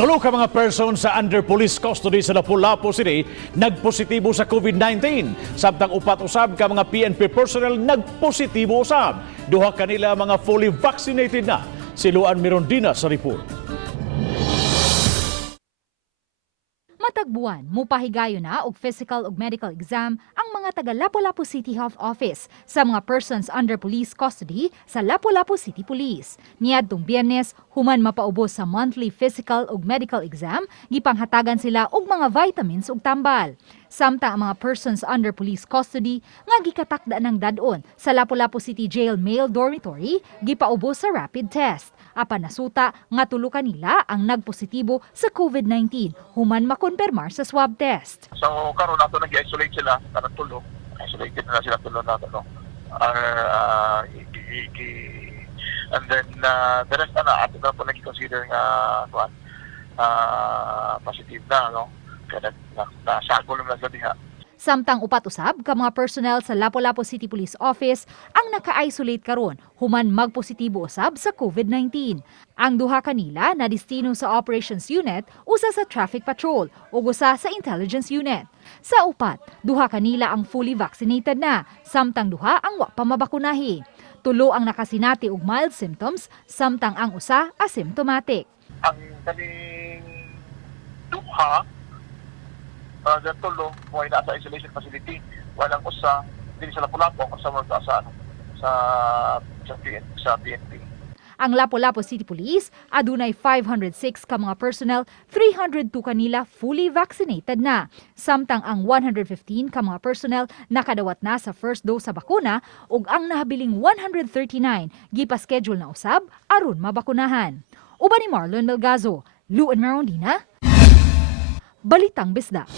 Tulo ka mga person sa under police custody sa Lapu-Lapu City nagpositibo sa COVID-19. Samtang upat usab ka mga PNP personnel nagpositibo usab. Duha kanila mga fully vaccinated na. Si Luan Mirondina sa report. Matag buwan, mupahigayo na og physical ug medical exam ang mga taga Lapu-Lapu City Health Office sa mga persons under police custody sa Lapu-Lapu City Police. Niadtong Biyernes, human mapaubos sa monthly physical ug medical exam, gipanghatagan sila og mga vitamins ug tambal. Samtang ang mga persons under police custody nga gikatakda ng dadon sa Lapu-Lapu City Jail Male Dormitory, gipaubos sa rapid test. Apan nasuta nga tulo kanila ang nagpositibo sa COVID-19 human makonfirmar sa swab test. So karon nato nag-isolate sila kanang tulo. Isolated na sila tulo na no. And then the rest na ato na po nag-consider nga positive na no. Kaya nasagol na sa diha. Samtang upat usab ka mga personnel sa Lapu-Lapu City Police Office ang naka-isolate karon human magpositibo usab sa COVID-19. Ang duha kanila na destino sa Operations Unit, usa sa Traffic Patrol ug usa sa Intelligence Unit. Sa upat, duha kanila ang fully vaccinated na, samtang duha ang wa pa mabakunahi. Tulo ang nakasinati og mild symptoms, samtang ang usa asymptomatic. Ang kaning duha tulo mo ay nasa isolation facility, walang usa din sa Lapu-Lapu kasama sa PNP. Ang Lapu-Lapu City Police adunay 506 ka mga personnel, 302 kanila fully vaccinated na. Samtang ang 115 ka mga personnel nakadawat na sa first dose sa bakuna ug ang nahabiling 139 gipa-schedule na usab aron mabakunahan. Uban ni Marlon Melgazo, Luan Mirondina, Balitang Bisda.